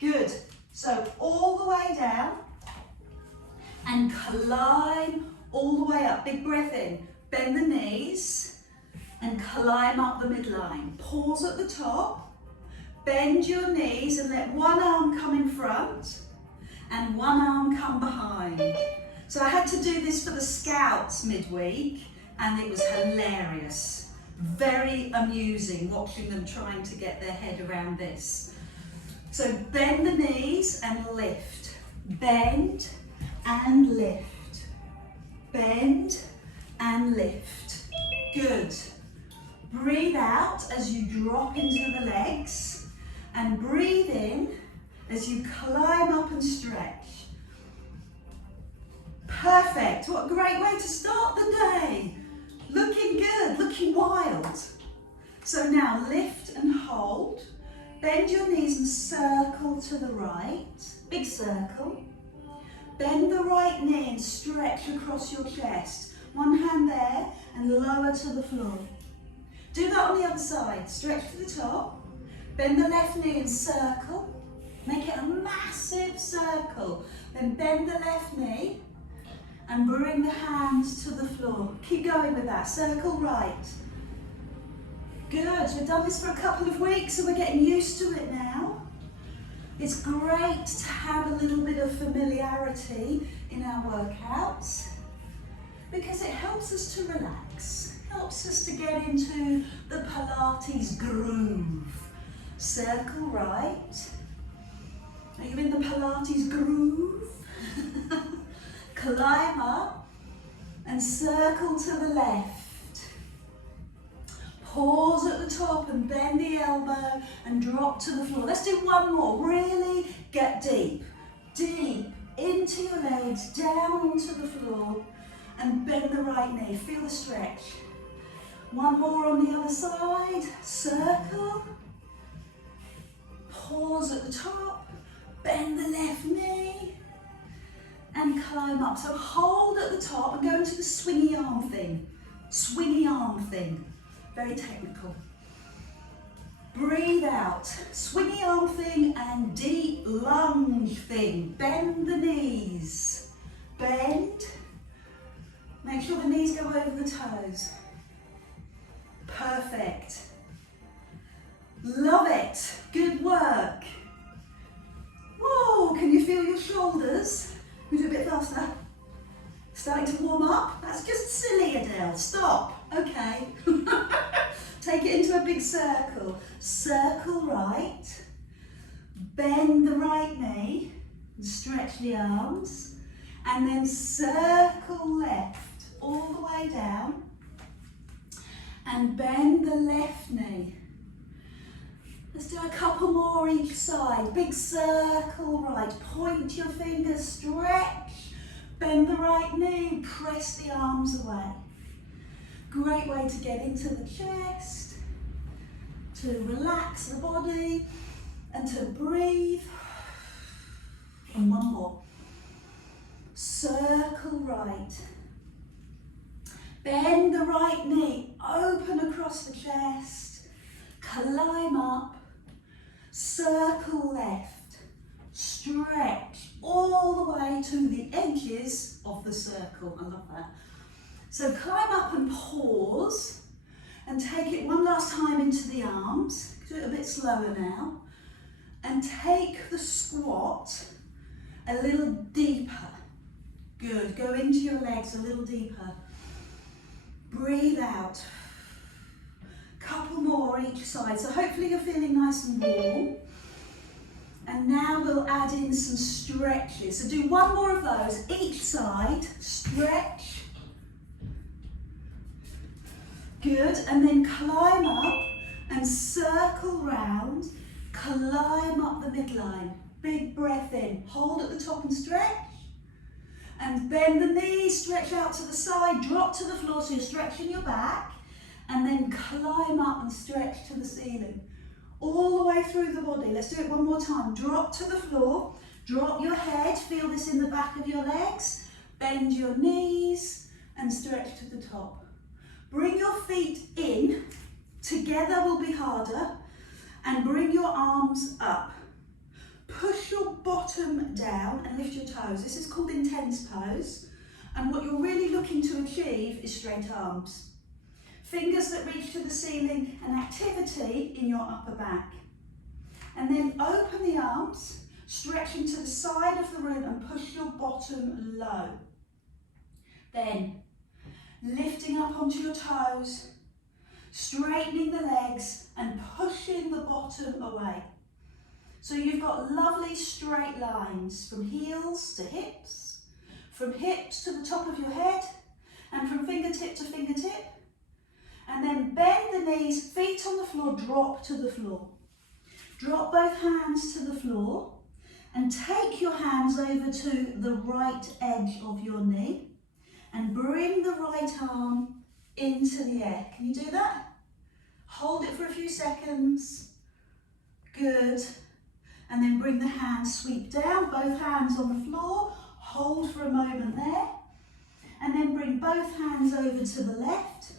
Good. So all the way down and climb all the way up. Big breath in. Bend the knees and climb up the midline. Pause at the top. Bend your knees and let one arm come in front and one arm come behind. So I had to do this for the scouts midweek and it was hilarious. Very amusing watching them trying to get their head around this. So bend the knees and lift. Bend and lift. Bend and lift. Good. Breathe out as you drop into the legs and breathe in as you climb up and stretch. Perfect. What a great way to start the day. Looking good, looking wild. So now lift and hold. Bend your knees and circle to the right. Big circle. Bend the right knee and stretch across your chest. One hand there and lower to the floor. Do that on the other side. Stretch to the top. Bend the left knee and circle. Make it a massive circle. Then bend the left knee and bring the hands to the floor. Keep going with that. Circle right. Good. We've done this for a couple of weeks, so we're getting used to it now. It's great to have a little bit of familiarity in our workouts because it helps us to relax, helps us to get into the Pilates groove. Circle right. Are you in the Pilates groove? Climb up and circle to the left. Pause at the top and bend the elbow and drop to the floor. Let's do one more. Really get deep. Deep into your legs, down onto the floor and bend the right knee. Feel the stretch. One more on the other side. Circle. Pause at the top. Bend the left knee. And climb up. So hold at the top and go into the swingy arm thing. Swingy arm thing. Very technical. Breathe out. Swingy arm thing and deep lunge thing. Bend the knees. Bend. Make sure the knees go over the toes. Perfect. Love it. Good work. Whoa, can you feel your shoulders? We do a bit faster. Starting to warm up. That's just silly, Adele. Stop. Okay. Take it into a big circle. Circle right. Bend the right knee. And stretch the arms. And then circle left. All the way down. And bend the left knee. Let's do a couple more each side. Big circle right. Point your fingers, stretch. Bend the right knee, press the arms away. Great way to get into the chest, to relax the body and to breathe. And one more. Circle right. Bend the right knee, open across the chest, climb up. Circle left, stretch all the way to the edges of the circle. I love that. So climb up and pause and take it one last time into the arms. Do it a bit slower now. And take the squat a little deeper. Good. Go into your legs a little deeper. Breathe out. Couple more each side. So hopefully you're feeling nice and warm. And now we'll add in some stretches. So do one more of those each side. Stretch. Good. And then climb up and circle round. Climb up the midline. Big breath in. Hold at the top and stretch. And bend the knees, stretch out to the side, drop to the floor so you're stretching your back. And then climb up and stretch to the ceiling. All the way through the body. Let's do it one more time. Drop to the floor. Drop your head. Feel this in the back of your legs. Bend your knees and stretch to the top. Bring your feet in. Together will be harder. And bring your arms up. Push your bottom down and lift your toes. This is called intense pose. And what you're really looking to achieve is straight arms. Fingers that reach to the ceiling and activity in your upper back. And then open the arms, stretching to the side of the room and push your bottom low. Then lifting up onto your toes, straightening the legs and pushing the bottom away. So you've got lovely straight lines from heels to hips, from hips to the top of your head, and from fingertip to fingertip. And then bend the knees, feet on the floor, drop to the floor. Drop both hands to the floor and take your hands over to the right edge of your knee and bring the right arm into the air. Can you do that? Hold it for a few seconds. Good. And then bring the hands, sweep down, both hands on the floor. Hold for a moment there. And then bring both hands over to the left.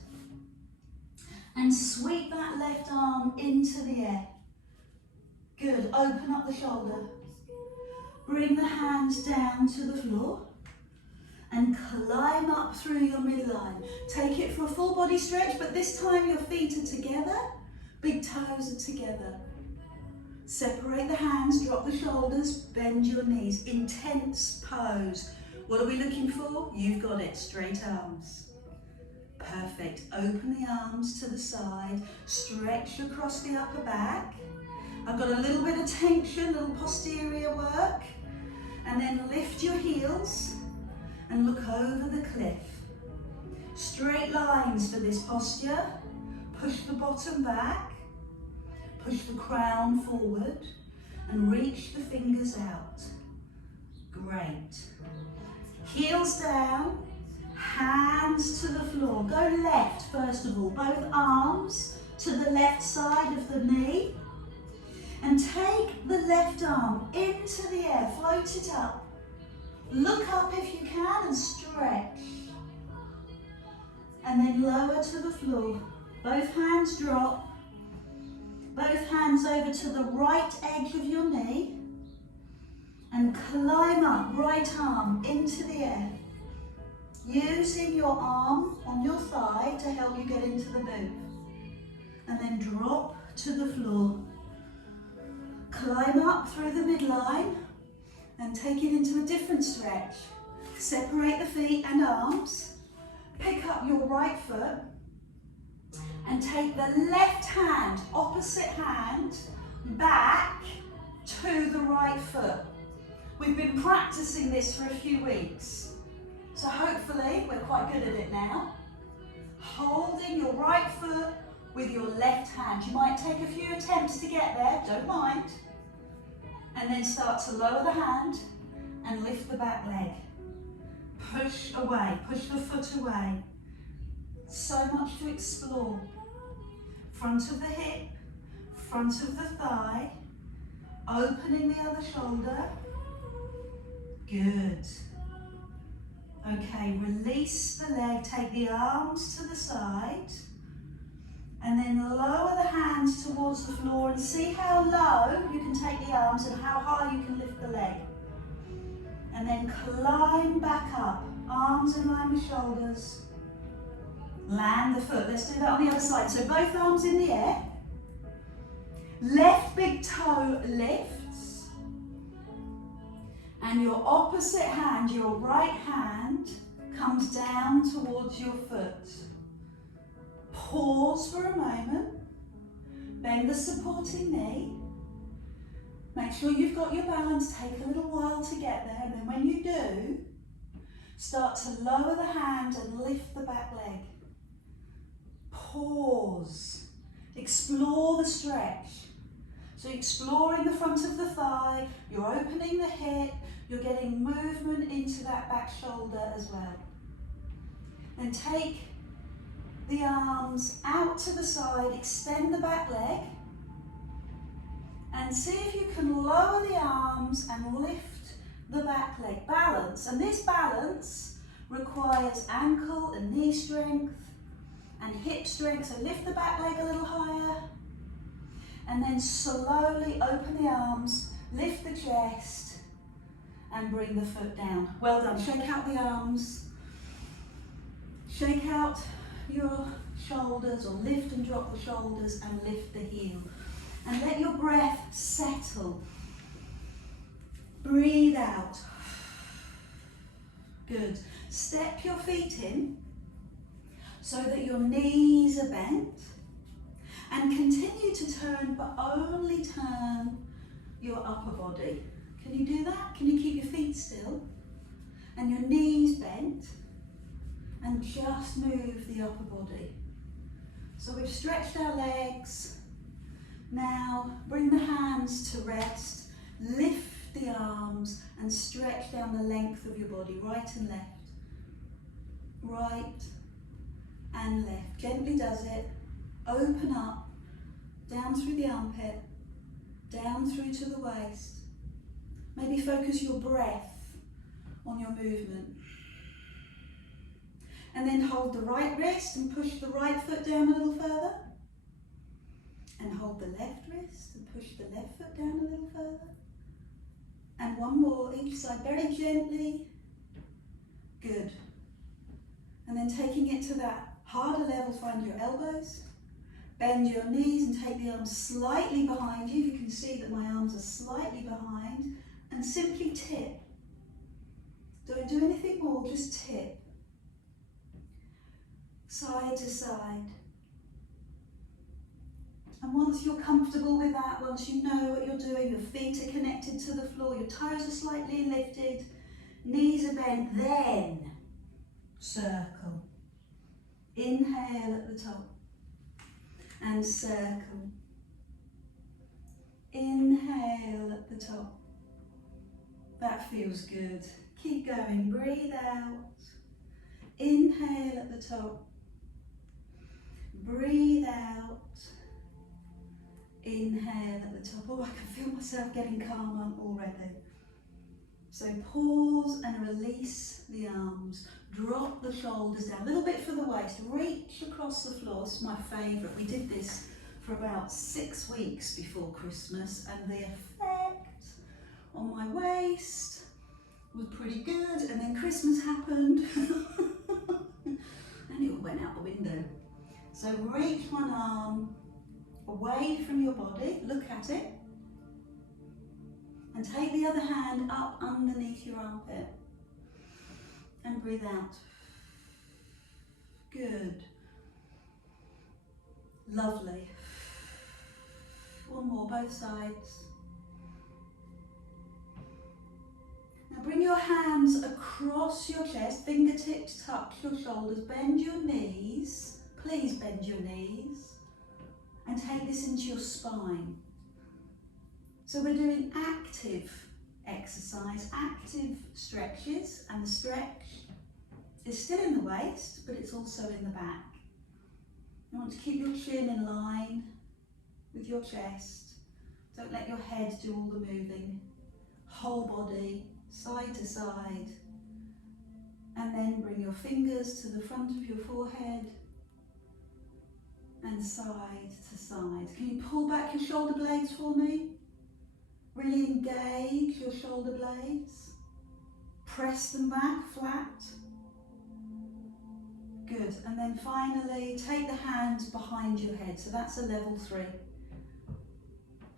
And sweep that left arm into the air. Good, open up the shoulder. Bring the hands down to the floor and climb up through your midline. Take it for a full body stretch, but this time your feet are together, big toes are together. Separate the hands, drop the shoulders, bend your knees. Intense pose. What are we looking for? You've got it, straight arms. Perfect. Open the arms to the side, stretch across the upper back. I've got a little bit of tension, a little posterior work. And then lift your heels and look over the cliff. Straight lines for this posture. Push the bottom back, push the crown forward and reach the fingers out. Great. Heels down. Hands to the floor. Go left first of all. Both arms to the left side of the knee. And take the left arm into the air. Float it up. Look up if you can and stretch. And then lower to the floor. Both hands drop. Both hands over to the right edge of your knee. And climb up, right arm into the air. Using your arm on your thigh to help you get into the move. And then drop to the floor. Climb up through the midline and take it into a different stretch. Separate the feet and arms. Pick up your right foot and take the left hand, opposite hand, back to the right foot. We've been practicing this for a few weeks. So hopefully we're quite good at it now. Holding your right foot with your left hand. You might take a few attempts to get there, don't mind. And then start to lower the hand and lift the back leg. Push away, push the foot away. So much to explore. Front of the hip, front of the thigh, opening the other shoulder. Good. Okay, release the leg, take the arms to the side, and then lower the hands towards the floor and see how low you can take the arms and how high you can lift the leg. And then climb back up, arms in line with shoulders. Land the foot, let's do that on the other side. So both arms in the air, left big toe lifts, and your opposite hand, your right hand, comes down towards your foot. Pause for a moment, bend the supporting knee, make sure you've got your balance, take a little while to get there, and then when you do, start to lower the hand and lift the back leg. Pause, explore the stretch. So exploring the front of the thigh, you're opening the hip, you're getting movement into that back shoulder as well. Then take the arms out to the side, extend the back leg, and see if you can lower the arms and lift the back leg. Balance, and this balance requires ankle and knee strength and hip strength, so lift the back leg a little higher, and then slowly open the arms, Lift the chest and bring the foot down. Well done. Shake out the arms. Shake out your shoulders, or lift and drop the shoulders and lift the heel. And let your breath settle. Breathe out. Good. Step your feet in so that your knees are bent. And continue to turn, but only turn your upper body. Can you do that? Can you keep your feet still? And your knees bent. And just move the upper body. So we've stretched our legs. Now bring the hands to rest. Lift the arms and stretch down the length of your body, right and left. Right and left. Gently does it. Open up, down through the armpit, down through to the waist. Maybe focus your breath on your movement. And then hold the right wrist and push the right foot down a little further. And hold the left wrist and push the left foot down a little further. And one more each side, very gently. Good. And then taking it to that harder level, find your elbows. Bend your knees and take the arms slightly behind you. You can see that my arms are slightly behind. And simply tip. Don't do anything more, just tip. Side to side. And once you're comfortable with that, once you know what you're doing, your feet are connected to the floor, your toes are slightly lifted, knees are bent, then circle. Inhale at the top and circle. Inhale at the top. That feels good. Keep going, breathe out. Inhale at the top. Breathe out. Inhale at the top. Oh, I can feel myself getting calmer already. So pause and release the arms. Drop the shoulders down. A little bit for the waist. Reach across the floor. This is my favourite. We did this for about 6 weeks before Christmas, and the effect on my waist was pretty good. And then Christmas happened and it all went out the window. So reach one arm away from your body, look at it, and take the other hand up underneath your armpit and breathe out. Good. Lovely. One more, both sides. Now bring your hands across your chest, fingertips touch your shoulders, bend your knees, please bend your knees, and take this into your spine. So we're doing active exercise, active stretches, and the stretch is still in the waist, but it's also in the back. You want to keep your chin in line with your chest. Don't let your head do all the moving. Whole body, side to side. And then bring your fingers to the front of your forehead and side to side. Can you pull back your shoulder blades for me? Really engage your shoulder blades. Press them back flat. Good. And then finally, take the hands behind your head. So that's a level 3.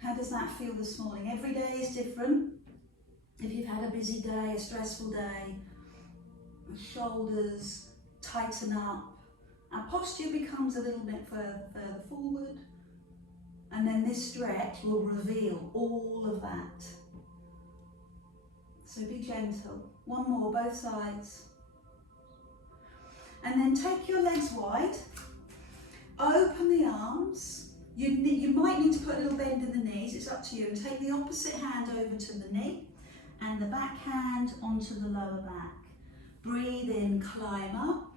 How does that feel this morning? Every day is different. If you've had a busy day, a stressful day, the shoulders tighten up. Our posture becomes a little bit further forward. And then this stretch will reveal all of that. So be gentle. One more, both sides. And then take your legs wide. Open the arms. You might need to put a little bend in the knees, it's up to you. And take the opposite hand over to the knee and the back hand onto the lower back. Breathe in, climb up.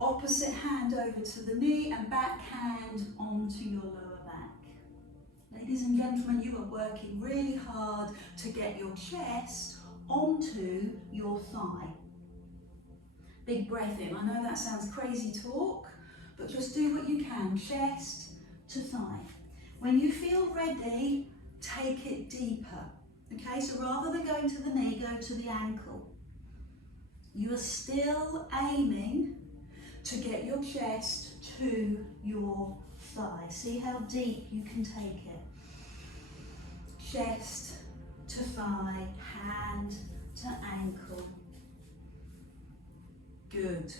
Opposite hand over to the knee and back hand onto your lower back. Ladies and gentlemen, you are working really hard to get your chest onto your thigh. Big breath in. I know that sounds crazy talk, but just do what you can. Chest to thigh. When you feel ready, take it deeper. Okay, so rather than going to the knee, go to the ankle. You are still aiming to get your chest to your thigh. See how deep you can take it. Chest to thigh, hand to ankle. Good.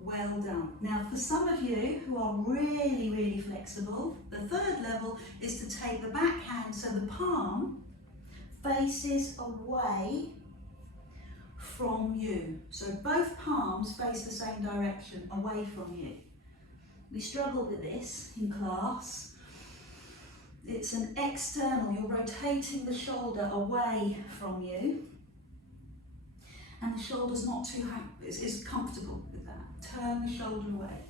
Well done. Now for some of you who are really, really flexible, the third level is to take the back hand so the palm faces away from you. So both palms face the same direction, away from you. We struggle with this in class. It's an external, you're rotating the shoulder away from you. And the shoulder's not too high, it's comfortable with that. Turn the shoulder away.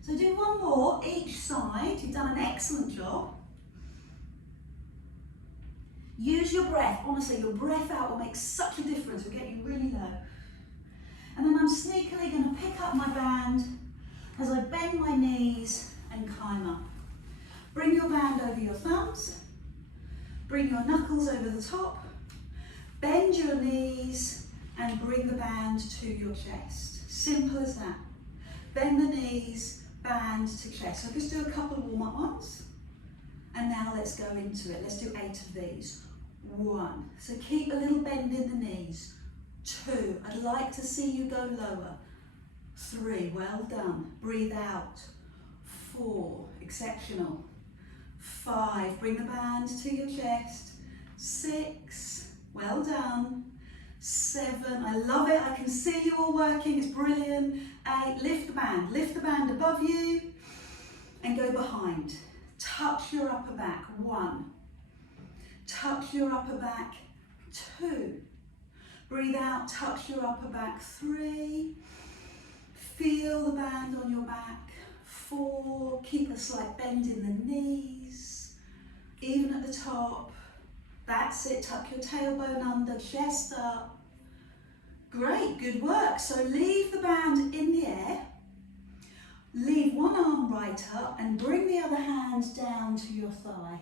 So do one more each side. You've done an excellent job. Use your breath. Honestly, your breath out will make such a difference. It'll get you really low. And then I'm sneakily going to pick up my band as I bend my knees and climb up. Bring your band over your thumbs. Bring your knuckles over the top. Bend your knees and bring the band to your chest. Simple as that. Bend the knees, band to chest. So just do a couple of warm-up ones. And now let's go into it. Let's do 8 of these. 1. So keep a little bend in the knees. 2. I'd like to see you go lower. 3. Well done. Breathe out. 4. Exceptional. 5. Bring the band to your chest. 6. Well done. 7. I love it. I can see you all working. It's brilliant. 8. Lift the band. Lift the band above you and go behind. Touch your upper back. 1. Touch your upper back. 2. Breathe out. Touch your upper back. 3. Feel the band on your back. 4. Keep a slight bend in the knees. Even at the top. That's it. Tuck your tailbone under. Chest up. Great. Good work. So leave the band in the air. Leave one arm right up and bring the other hand down to your thigh.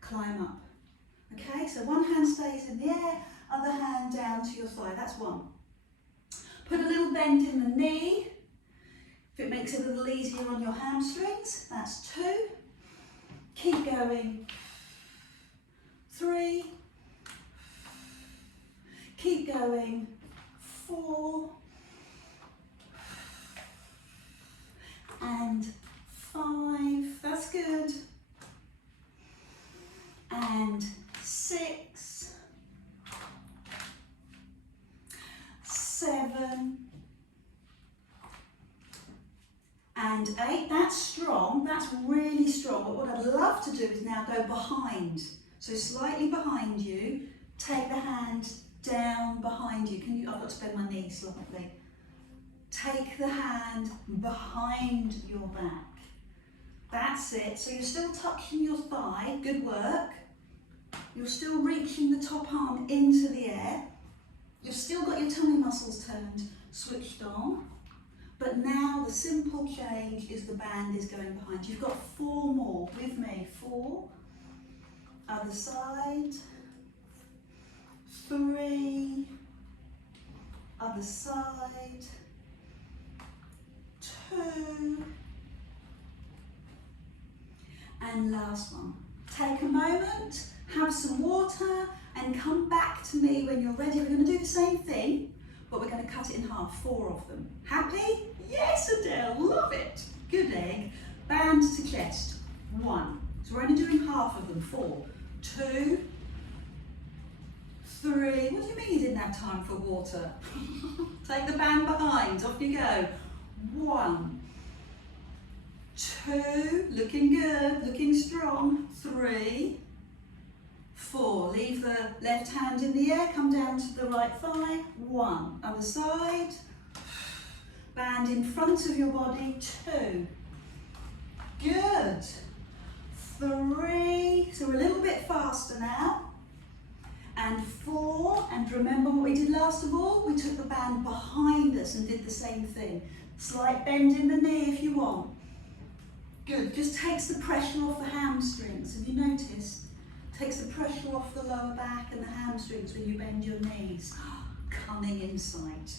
Climb up. Okay, so one hand stays in the air, other hand down to your thigh. That's 1. Put a little bend in the knee. If it makes it a little easier on your hamstrings, that's 2. Keep going. 3. Keep going. 4. And 5, that's good. And 6, 7, and 8. That's strong, that's really strong. But what I'd love to do is now go behind. So slightly behind you, take the hand down behind you. I've got to bend my knees slightly. Take the hand behind your back. That's it. So you're still touching your thigh. Good work. You're still reaching the top arm into the air. You've still got your tummy muscles turned, switched on. But now the simple change is the band is going behind. You've got 4 more with me. 4. Other side. 3. Other side. 2. And last one. Take a moment, have some water, and come back to me when you're ready. We're going to do the same thing, but we're going to cut it in half. 4 of them. Happy? Yes, Adele, love it. Good egg. Band to chest. 1. So we're only doing half of them. 4. 2. 3. What do you mean you didn't have time for water? Take the band behind. Off you go. 1. 2, looking good, looking strong. 3, 4, leave the left hand in the air, come down to the right thigh. 1, other side. Band in front of your body. 2, good. 3, so we're a little bit faster now. And 4, and remember what we did last of all? We took the band behind us and did the same thing. Slight bend in the knee if you want. Good, just takes the pressure off the hamstrings. Have you noticed? Takes pressure off the lower back and the hamstrings when you bend your knees. Cunning insight.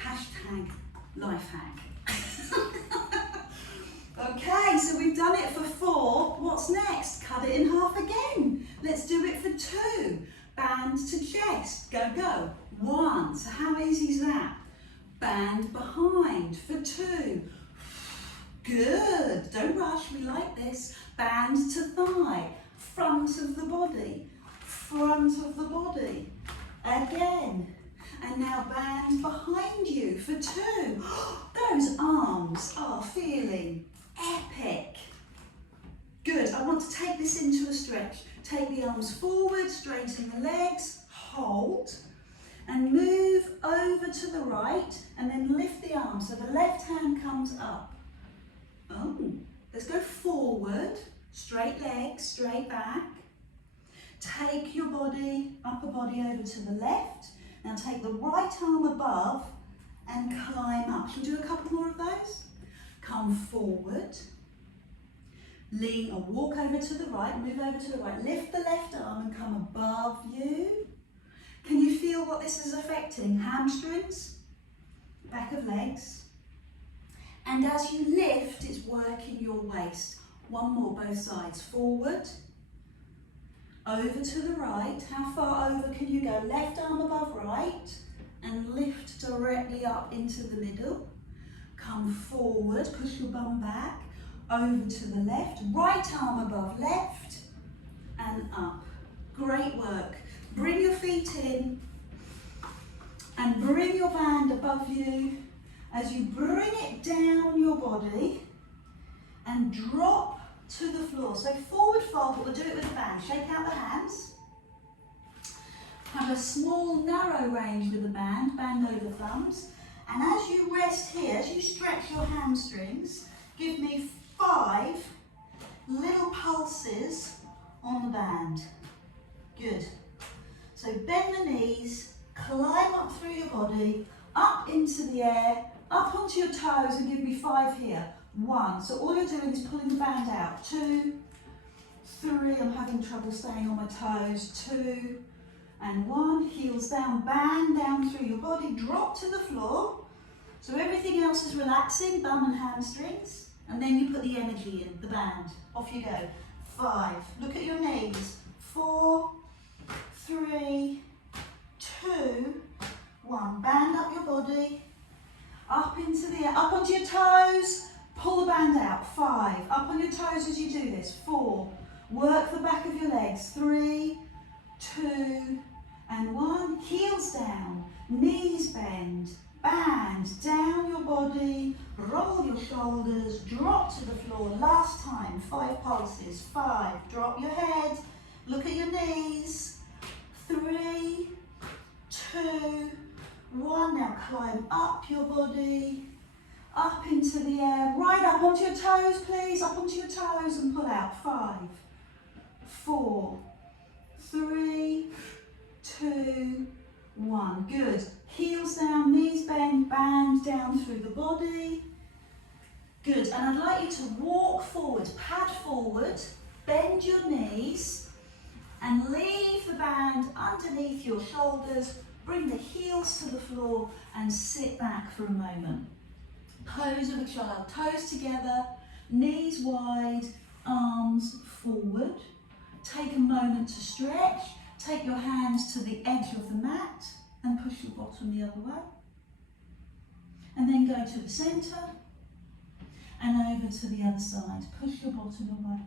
Hashtag life hack. Okay, so we've done it for 4. What's next? Cut it in half again. Let's do it for 2. Band to chest. Go, go. 1. So how easy is that? Band behind for 2. Good. Don't rush. We like this. Band to thigh. Front of the body. Front of the body. Again. And now band behind you for 2. Those arms are feeling epic. Good. I want to take this into a stretch. Take the arms forward, straighten the legs, hold, and move over to the right, and then lift the arms so the left hand comes up. Oh, let's go forward, straight legs, straight back. Take your body, upper body over to the left. Now take the right arm above and climb up. Shall we do a couple more of those? Come forward, lean or walk over to the right, move over to the right, lift the left arm and come above you. Can you feel what this is affecting? Hamstrings, back of legs. And as you lift, it's working your waist. One more, both sides. Forward, over to the right. How far over can you go? Left arm above right and lift directly up into the middle. Come forward, push your bum back, over to the left, right arm above left and up. Great work. Bring your feet in and bring your band above you as you bring it down your body and drop to the floor. So forward fold, but we'll do it with a band. Shake out the hands. Have a small narrow range with a band, band over thumbs. And as you rest here, as you stretch your hamstrings, give me 5 little pulses on the band. Good. So bend the knees, climb up through your body, up into the air, up onto your toes, and give me 5 here. 1. So all you're doing is pulling the band out. 2, 3, I'm having trouble staying on my toes. 2, and 1, heels down, band down through your body, drop to the floor. So everything else is relaxing, bum and hamstrings. And then you put the energy in, the band. Off you go. 5, look at your knees. 4, 3, 2, 1. Band up your body, up into the air, up onto your toes. Pull the band out. 5, up on your toes as you do this. 4, work the back of your legs. 3, 2, and 1. Heels down, knees bend, band down your body, roll your shoulders, drop to the floor. Last time, 5 pulses. 5, drop your head, look at your knees. 3, 2, 1. Now climb up your body, up into the air, right up onto your toes, please, up onto your toes and pull out. 5, 4, 3, 2, 1. Good. Heels down, knees bend, band down through the body. Good. And I'd like you to walk forward, pad forward, bend your knees, and leave the band underneath your shoulders. Bring the heels to the floor and sit back for a moment. Pose of a child, toes together, knees wide, arms forward. Take a moment to stretch. Take your hands to the edge of the mat and push your bottom the other way. And then go to the centre and over to the other side. Push your bottom away.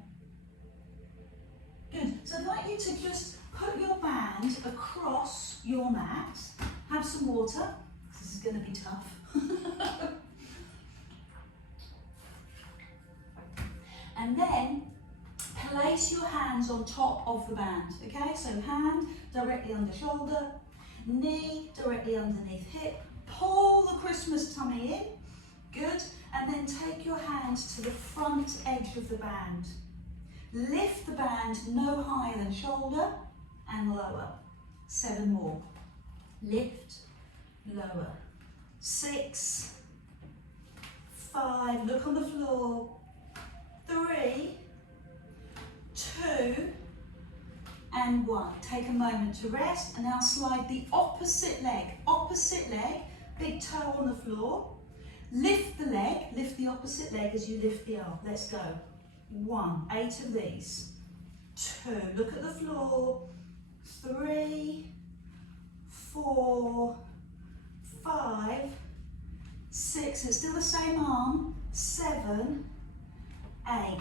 Good. So I'd like you to just put your band across your mat. Have some water. This is going to be tough. And then place your hands on top of the band, okay? So hand directly under shoulder, knee directly underneath hip, pull the Christmas tummy in, good, and then take your hands to the front edge of the band. Lift the band no higher than shoulder and lower. 7 more. Lift, lower. 6, 5, look on the floor. 3, 2, and 1. Take a moment to rest, and now slide the opposite leg, big toe on the floor. Lift the leg, lift the opposite leg as you lift the arm. Let's go. 1, 8 of these. 2, look at the floor. 3, 4, 5, 6, it's still the same arm. 7, 8.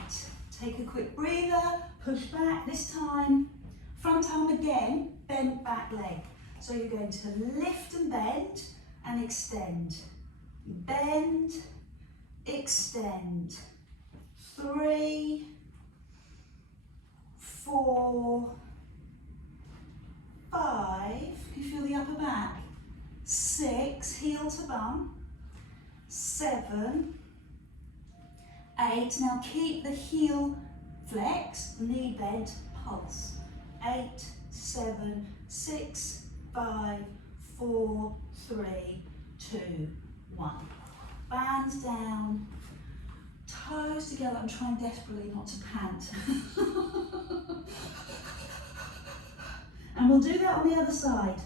Take a quick breather, push back this time. Front arm again, bent back leg. So you're going to lift and bend and extend. Bend, extend. 3, 4, 5. Can you feel the upper back? 6, heel to bum. 7, 8. Now keep the heel flexed, knee bent, pulse. 8, 7, 6, 5, 4, 3, 2, 1. Bands down, toes together. I'm trying desperately not to pant. And we'll do that on the other side.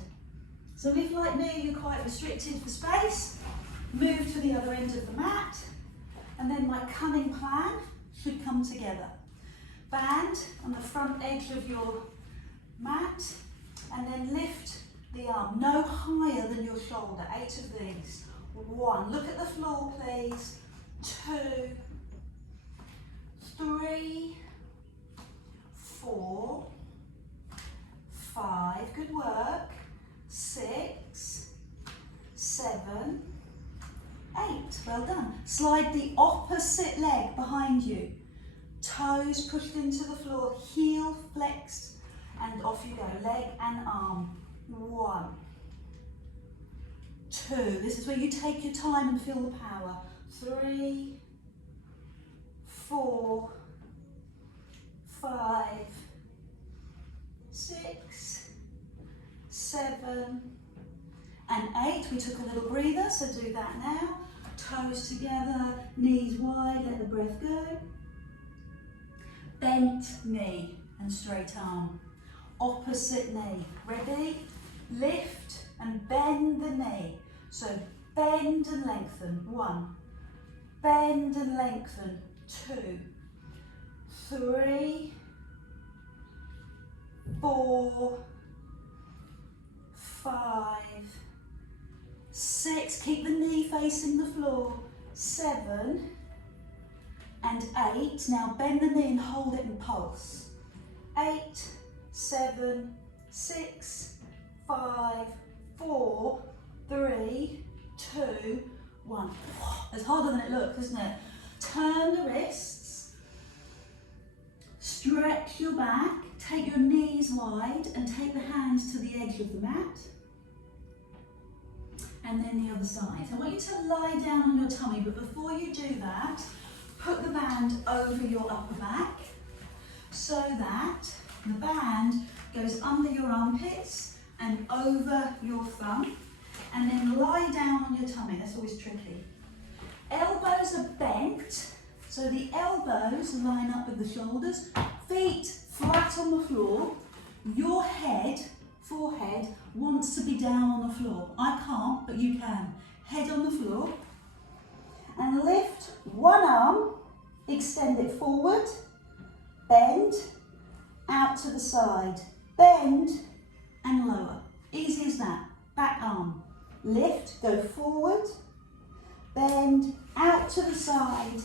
So if, like me, you're quite restricted for space, move to the other end of the mat, and then my cunning plan should come together. Band on the front edge of your mat, and then lift the arm no higher than your shoulder. 8 of these. 1, look at the floor please. 2, 3, 4, 5, good work. 6, 7, 8, well done. Slide the opposite leg behind you. Toes pushed into the floor, heel flexed, and off you go, leg and arm. 1, 2, this is where you take your time and feel the power. 3, 4, 5, 6, 7, and 8. We took a little breather, so do that now. Toes together, knees wide, let the breath go. Bent knee and straight arm. Opposite knee. Ready? Lift and bend the knee. So bend and lengthen. 1. Bend and lengthen. 2, 3, 4, 5, 6. Keep the knee facing the floor. 7 and 8. Now bend the knee and hold it and pulse. 8, 7, 6, 5, 4, 3, 2, 1. It's harder than it looks, isn't it? Turn the wrists, stretch your back, take your knees wide and take the hands to the edge of the mat. And then the other side. I want you to lie down on your tummy, but before you do that, put the band over your upper back so that the band goes under your armpits and over your thumb, and then lie down on your tummy. That's always tricky. Elbows are bent, so the elbows line up with the shoulders, feet flat on the floor. Your head, forehead, wants to be down on the floor. I can't, but you can. Head on the floor, and lift one arm, extend it forward, bend, out to the side, bend and lower. Easy as that. Back arm, lift, go forward, bend, out to the side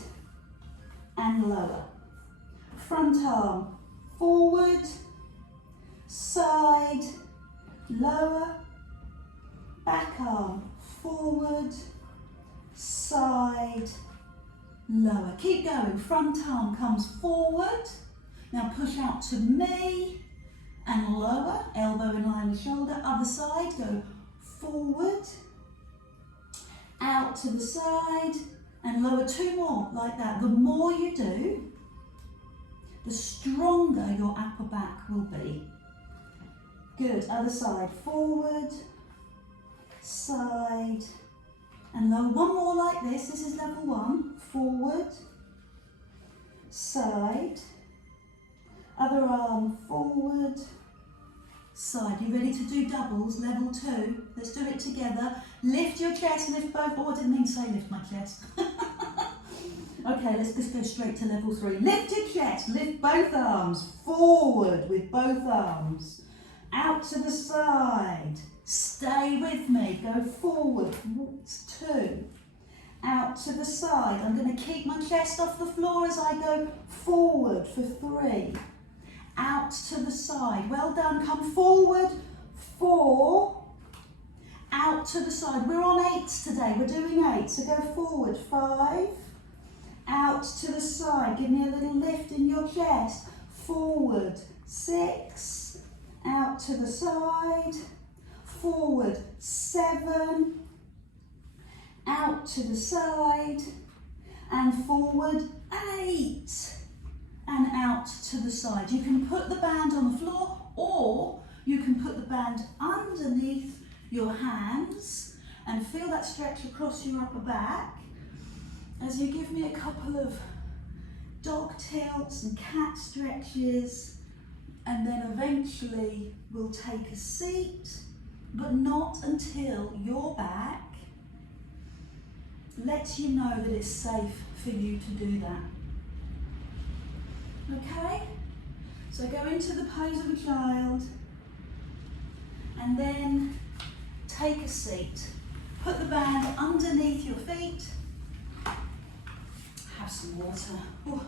and lower. Front arm, forward, side, lower, back arm, forward, side, lower. Keep going. Front arm comes forward. Now push out to me and lower, elbow in line with shoulder. Other side, go forward, out to the side and lower. 2 more like that. The more you do, the stronger your upper back will be. Good. Other side, forward, side and lower. 1 more like this. This is level 1. Forward, side, other arm forward, side. You ready to do doubles, level 2? Let's do it together. Lift your chest, lift both. Oh, I didn't mean to say lift my chest. Okay, let's just go straight to level 3. Lift your chest, lift both arms, forward with both arms, out to the side. Stay with me, go forward, 2, out to the side. I'm going to keep my chest off the floor as I go forward for 3, out to the side. Well done, come forward, 4, out to the side. We're on 8s today, we're doing 8, so go forward, 5, out to the side. Give me a little lift in your chest, forward, 6, out to the side, forward, 7, out to the side, and forward, 8, and out to the side. You can put the band on the floor, or you can put the band underneath your hands and feel that stretch across your upper back as you give me a couple of dog tilts and cat stretches, and then eventually we'll take a seat, but not until your back lets you know that it's safe for you to do that. Okay? So go into the pose of a child and then take a seat. Put the band underneath your feet. Have some water. Ooh.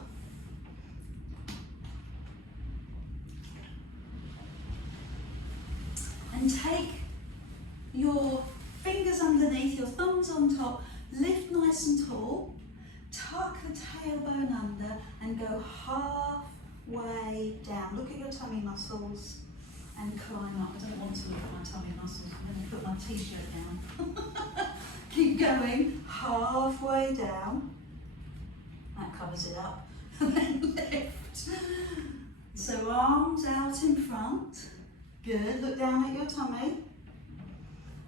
And take your fingers underneath, your thumbs on top, lift nice and tall, tuck the tailbone under and go halfway down. Look at your tummy muscles and climb up. I don't want to look at my tummy muscles, I'm going to put my t-shirt down. Keep going, halfway down. That covers it up. And then lift. So arms out in front. Good, look down at your tummy.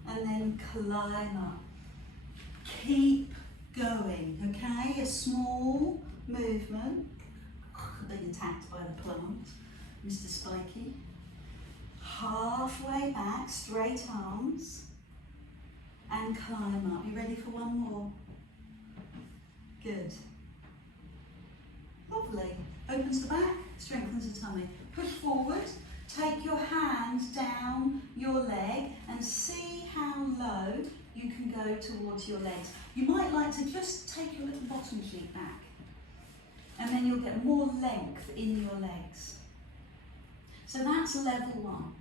And then climb up. Keep going, okay? A small movement. Being attacked by the plant, Mr. Spiky. Halfway back, straight arms. And climb up. You ready for one more? Good. Lovely. Opens the back, strengthens the tummy. Push forward, take your hand down your leg and see how low you can go towards your legs. You might like to just take your little bottom sheet back, and then you'll get more length in your legs. So that's level 1.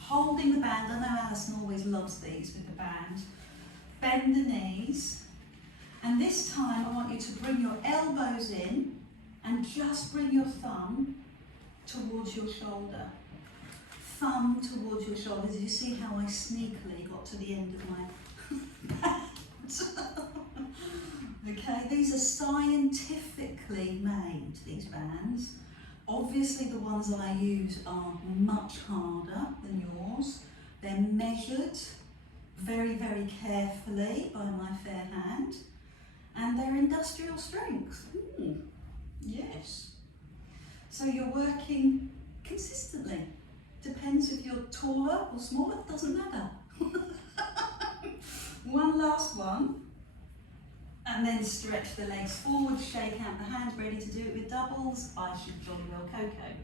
Holding the band. I know Alison always loves these with the band. Bend the knees, and this time I want you to bring your elbows in and just bring your thumb towards your shoulder. Thumb towards your shoulder. Did you see how I sneakily got to the end of my band? Okay, these are scientifically made, these bands. Obviously the ones I use are much harder than yours. They're measured very, very carefully by my fair hand, and they're industrial strength. Yes. So you're working consistently. Depends if you're taller or smaller, doesn't matter. One last one. And then stretch the legs forward, shake out the hands, ready to do it with doubles. I should jolly well Coco.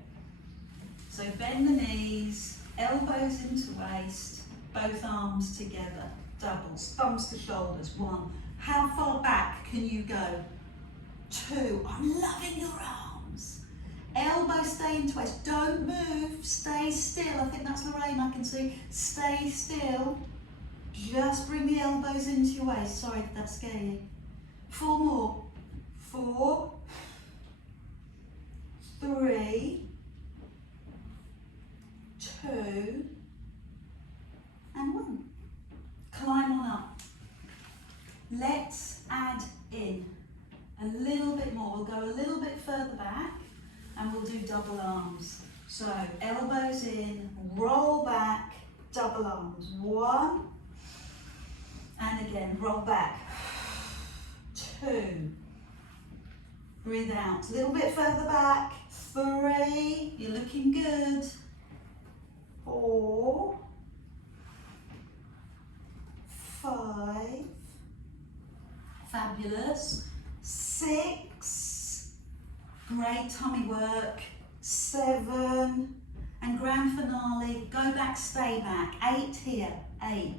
So bend the knees, elbows into waist, both arms together, doubles, thumbs to shoulders, 1. How far back can you go? 2, I'm loving your arms. Elbows stay into waist, don't move, stay still. I think that's Lorraine, I can see. Stay still. Just bring the elbows into your waist. Sorry, did that scare you? 4 more. 4, 3, 2, and 1. Climb on up. Let's add in a little bit more. We'll go a little bit further back and we'll do double arms. So elbows in, roll back, double arms. 1, and again, roll back. 2, breathe out, a little bit further back. 3, you're looking good. 4, Fabulous. 6. Great tummy work. 7. And grand finale, go back, stay back. 8 here, 8.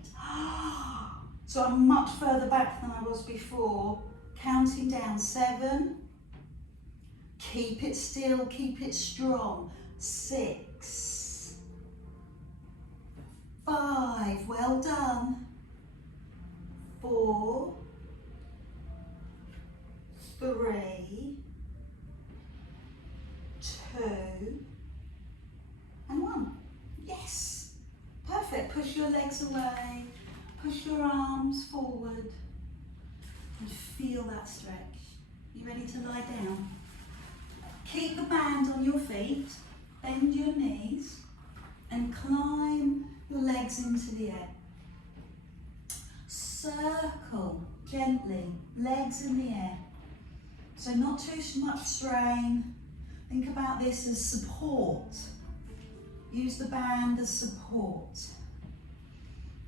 So I'm much further back than I was before. Counting down, 7. Keep it still, keep it strong. 6. 5, well done. 4. 3. 2. And 1. Yes. Perfect. Push your legs away. Push your arms forward. And feel that stretch. You ready to lie down? Keep the band on your feet. Bend your knees. And climb your legs into the air. Circle gently. Legs in the air. So not too much strain. Think about this as support. Use the band as support.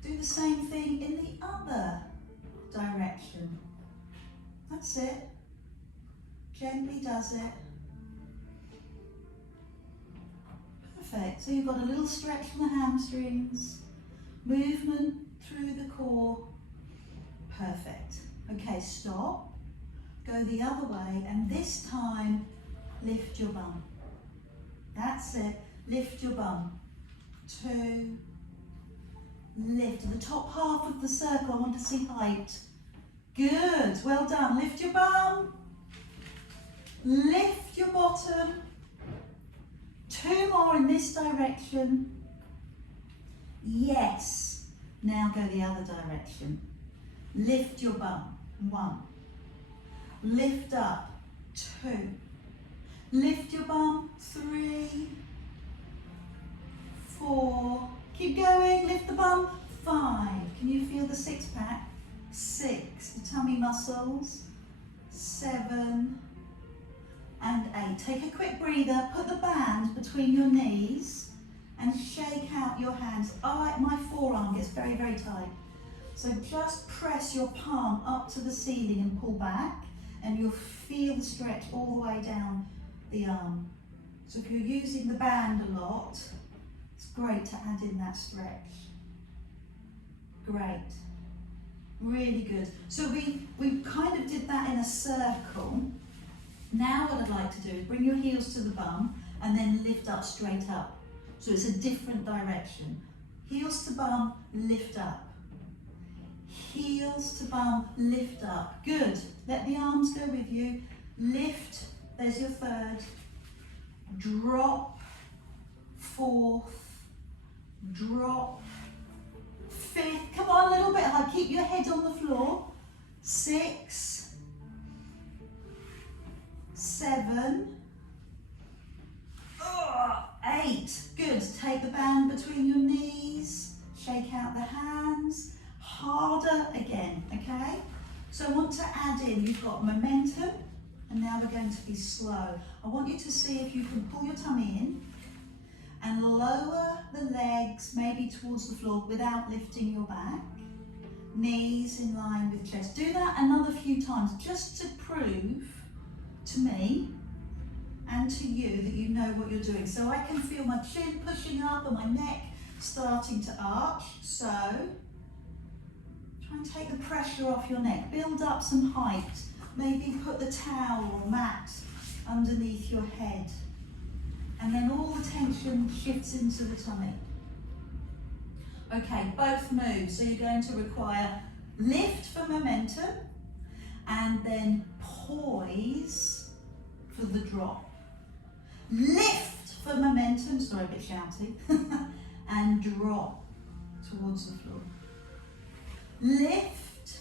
Do the same thing in the other direction. That's it. Gently does it. Perfect. So you've got a little stretch from the hamstrings, movement through the core. Perfect. Okay, stop. Go the other way, and this time lift your bum. That's it. Lift your bum. 2. Lift. The top half of the circle, I want to see height. Good. Well done. Lift your bum. Lift your bottom. 2 more in this direction. Yes. Now go the other direction. Lift your bum. 1. Lift up. 2. Lift your bum. 3. 4. Keep going. Lift the bum. 5. Can you feel the 6-pack? 6. The tummy muscles. 7. And 8. Take a quick breather. Put the band between your knees and shake out your hands. My forearm gets very, very tight. So just press your palm up to the ceiling and pull back, and you'll feel the stretch all the way down the arm. So if you're using the band a lot, it's great to add in that stretch. Great. Really good. So we kind of did that in a circle. Now what I'd like to do is bring your heels to the bum and then lift up straight up. So it's a different direction. Heels to bum, lift up. Heels to bum, lift up. Good. Let the arms go with you. Lift. There's your 3rd. Drop. 4th. Drop. 5th. Come on, a little bit high. Keep your head on the floor. 6. 7. 8. Good. Take the band between your knees. Shake out the hands. Harder again, okay? So I want to add in, you've got momentum, and now we're going to be slow. I want you to see if you can pull your tummy in and lower the legs maybe towards the floor without lifting your back. Knees in line with chest. Do that another few times just to prove to me and to you that you know what you're doing. So I can feel my chin pushing up and my neck starting to arch. So try and take the pressure off your neck. Build up some height. Maybe put the towel or mat underneath your head. And then all the tension shifts into the tummy. Okay, both moves. So you're going to require lift for momentum and then poise for the drop. Lift for momentum, sorry, a bit shouty, and drop towards the floor. Lift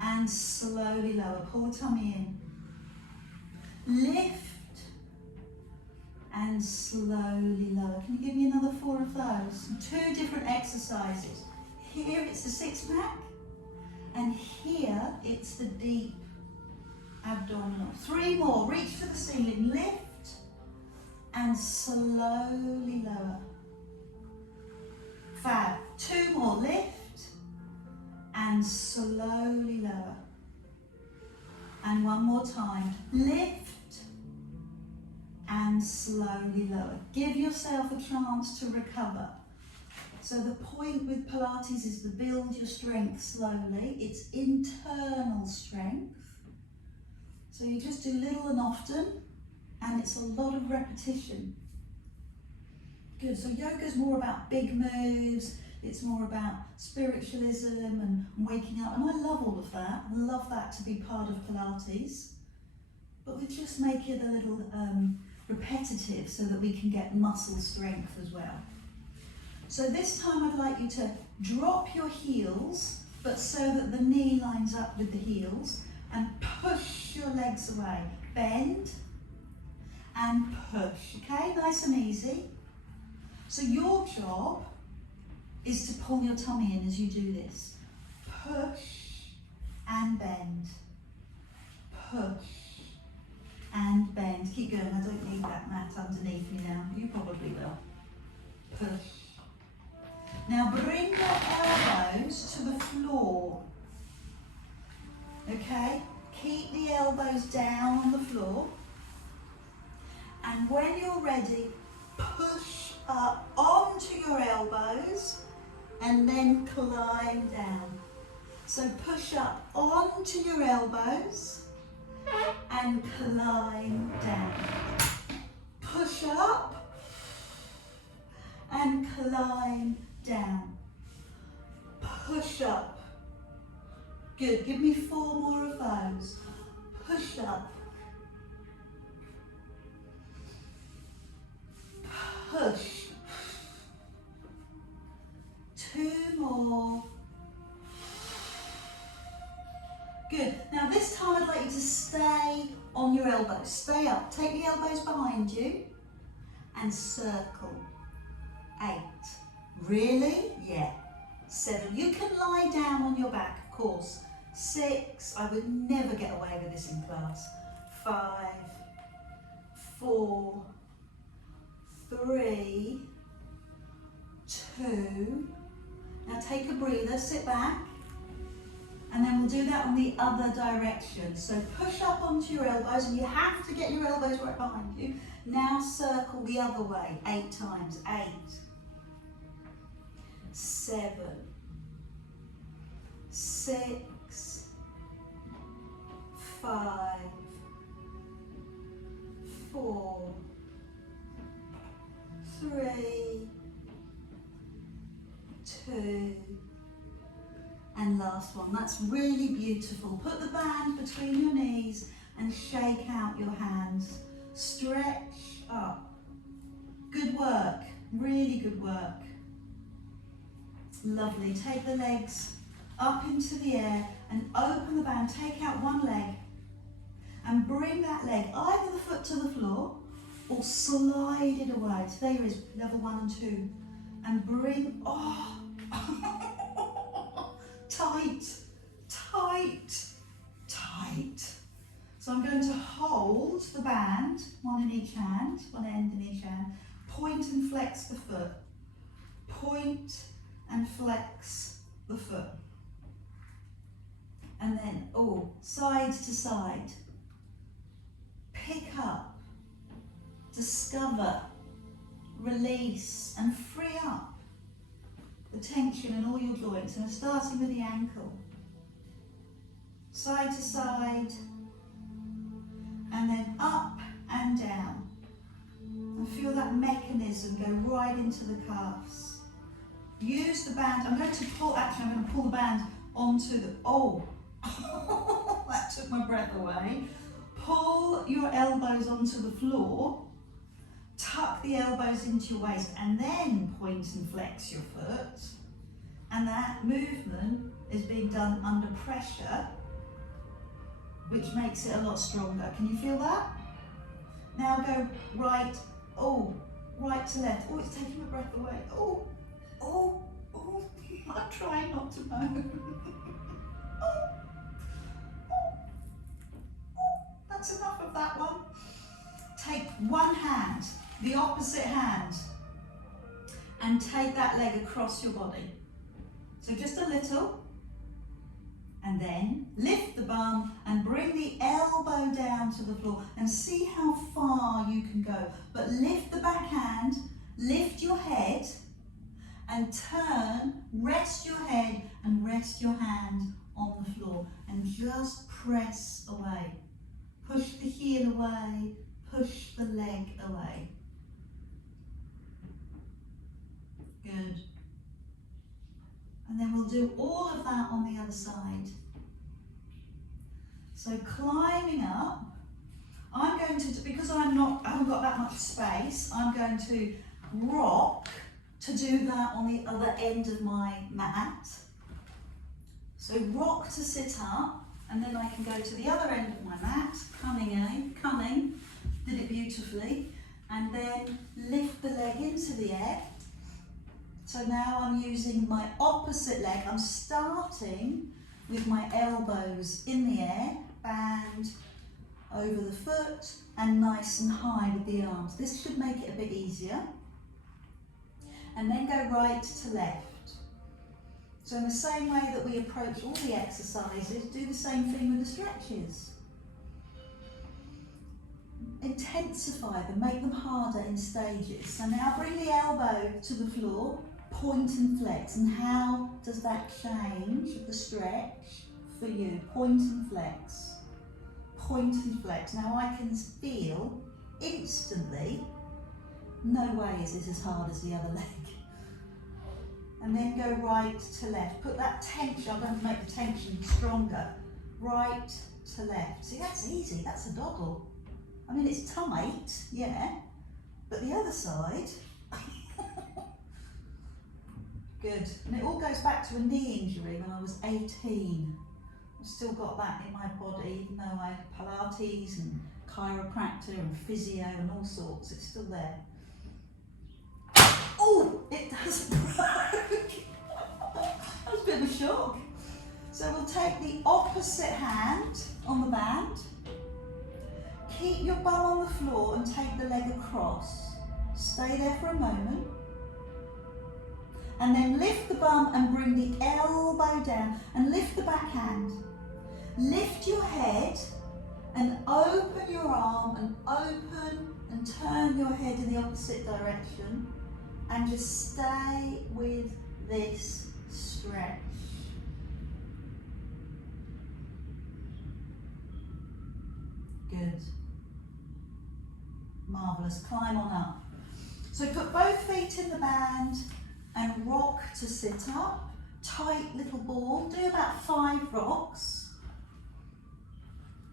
and slowly lower. Pull the tummy in. Lift and slowly lower. Can you give me another 4 of those? 2 different exercises. Here it's the 6-pack, and here it's the deep abdominal. 3 more. Reach for the ceiling. Lift and slowly lower. Fab. 2 more. Lift and slowly lower. And one more time. Lift and slowly lower. Give yourself a chance to recover. So the point with Pilates is to build your strength slowly. It's internal strength. So you just do little and often, and it's a lot of repetition. Good, so yoga is more about big moves, it's more about spiritualism and waking up, and I love all of that. I love that to be part of Pilates. But we just make it a little repetitive so that we can get muscle strength as well. So this time I'd like you to drop your heels, but so that the knee lines up with the heels, and push your legs away. Bend and push, okay? Nice and easy. So your job is to pull your tummy in as you do this. Push and bend. Push and bend. Keep going, I don't need that mat underneath me now. You probably will. Push. Now bring your elbows to the floor. Okay? Keep the elbows down on the floor. And when you're ready, push up onto your elbows and then climb down. So push up onto your elbows and climb down. Push up and climb down. Push up. Good, give me 4 more of those. Push up. Push. 2 more. Good. Now this time I'd like you to stay on your elbows. Stay up. Take the elbows behind you and circle. 8. Really? Yeah. 7. You can lie down on your back, of course. 6. I would never get away with this in class. 5. 4. 3, 2, now take a breather, sit back, and then we'll do that on the other direction. So push up onto your elbows, and you have to get your elbows right behind you. Now circle the other way, 8 times. 8, 7, 6, 5, 4, 3, 2, and last one. That's really beautiful. Put the band between your knees and shake out your hands. Stretch up. Good work, really good work. Lovely. Take the legs up into the air and open the band. Take out one leg and bring that leg, either the foot to the floor or slide it away. So there is level 1 and 2. And bring, tight, tight, tight. So I'm going to hold the band, one in each hand, one end in each hand. Point and flex the foot. Point and flex the foot. And then, side to side. Pick up. Discover, release, and free up the tension in all your joints. And starting with the ankle, side to side, and then up and down. And feel that mechanism go right into the calves. Use the band. I'm going to pull the band onto the, that took my breath away. Pull your elbows onto the floor. Tuck the elbows into your waist and then point and flex your foot. And that movement is being done under pressure, which makes it a lot stronger. Can you feel that? Now go right, right to left. It's taking my breath away. I'm trying not to moan. That's enough of that one. Take one hand, the opposite hand, and take that leg across your body. So just a little. And then lift the bum and bring the elbow down to the floor and see how far you can go. But lift the back hand, lift your head and turn, rest your head and rest your hand on the floor and just press away. Push the heel away, push the leg away. Good. And then we'll do all of that on the other side. So climbing up, I'm going to, because I haven't got that much space, I'm going to rock to do that on the other end of my mat. So rock to sit up, and then I can go to the other end of my mat, coming, did it beautifully, and then lift the leg into the air. So now I'm using my opposite leg. I'm starting with my elbows in the air, band over the foot, and nice and high with the arms. This should make it a bit easier. And then go right to left. So in the same way that we approach all the exercises, do the same thing with the stretches. Intensify them, make them harder in stages. So now bring the elbow to the floor, point and flex. And how does that change the stretch for you? Point and flex, point and flex. Now I can feel instantly, no way is this as hard as the other leg. And then go right to left. Put that tension, I'm going to make the tension stronger. Right to left. See, that's easy, that's a doggle. I mean, it's tight, yeah, but the other side, good. And it all goes back to a knee injury when I was 18. I've still got that in my body, even though I had Pilates and chiropractor and physio and all sorts, it's still there. Oh, it does broke. That was a bit of a shock. So we'll take the opposite hand on the band. Keep your bum on the floor and take the leg across. Stay there for a moment. And then lift the bum and bring the elbow down and lift the back hand. Lift your head and open your arm and open and turn your head in the opposite direction. And just stay with this stretch. Good. Marvellous. Climb on up. So put both feet in the band and rock to sit up. Tight little ball. Do about 5 rocks.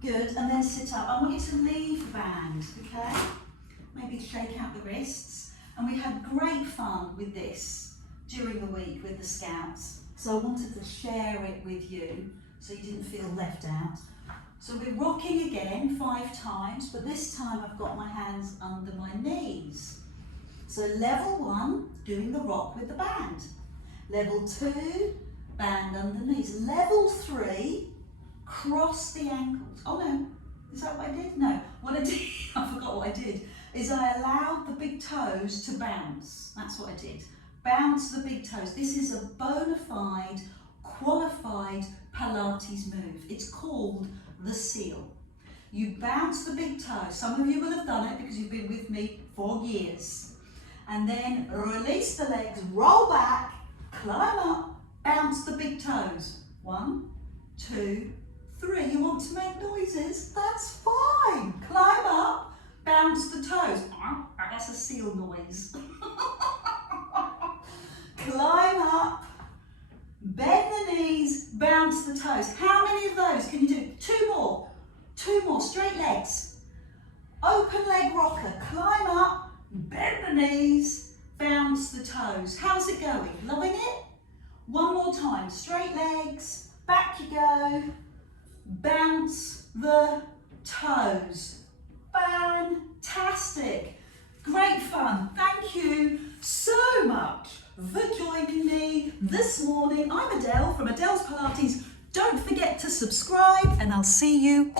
Good. And then sit up. I want you to leave the band, okay? Maybe shake out the wrists. And we had great fun with this during the week with the Scouts. So I wanted to share it with you so you didn't feel left out. So we're rocking again 5 times, but this time I've got my hands under my knees. So level 1, doing the rock with the band. Level 2, band under knees. Level 3, cross the ankles. Oh no, is that what I did? No, what I did, I forgot what I did, is I allowed the big toes to bounce. That's what I did. Bounce the big toes. This is a bona fide, qualified Pilates move. It's called the seal. You bounce the big toes. Some of you will have done it because you've been with me for years. And then release the legs, roll back, climb up, bounce the big toes. 1, 2, 3. You want to make noises? That's fine. Climb up, bounce the toes. That's a seal noise. Climb up, bend the knees, bounce the toes. How many of those can you do? 2 more. 2 more. Straight legs. Open leg rocker. Climb up, bend the knees, bounce the toes. How's it going? Loving it? 1 more time. Straight legs. Back you go. Bounce the toes. Fantastic. Great fun. Thank you so much for joining me this morning. I'm Adele from Adele's Pilates. Don't forget to subscribe and I'll see you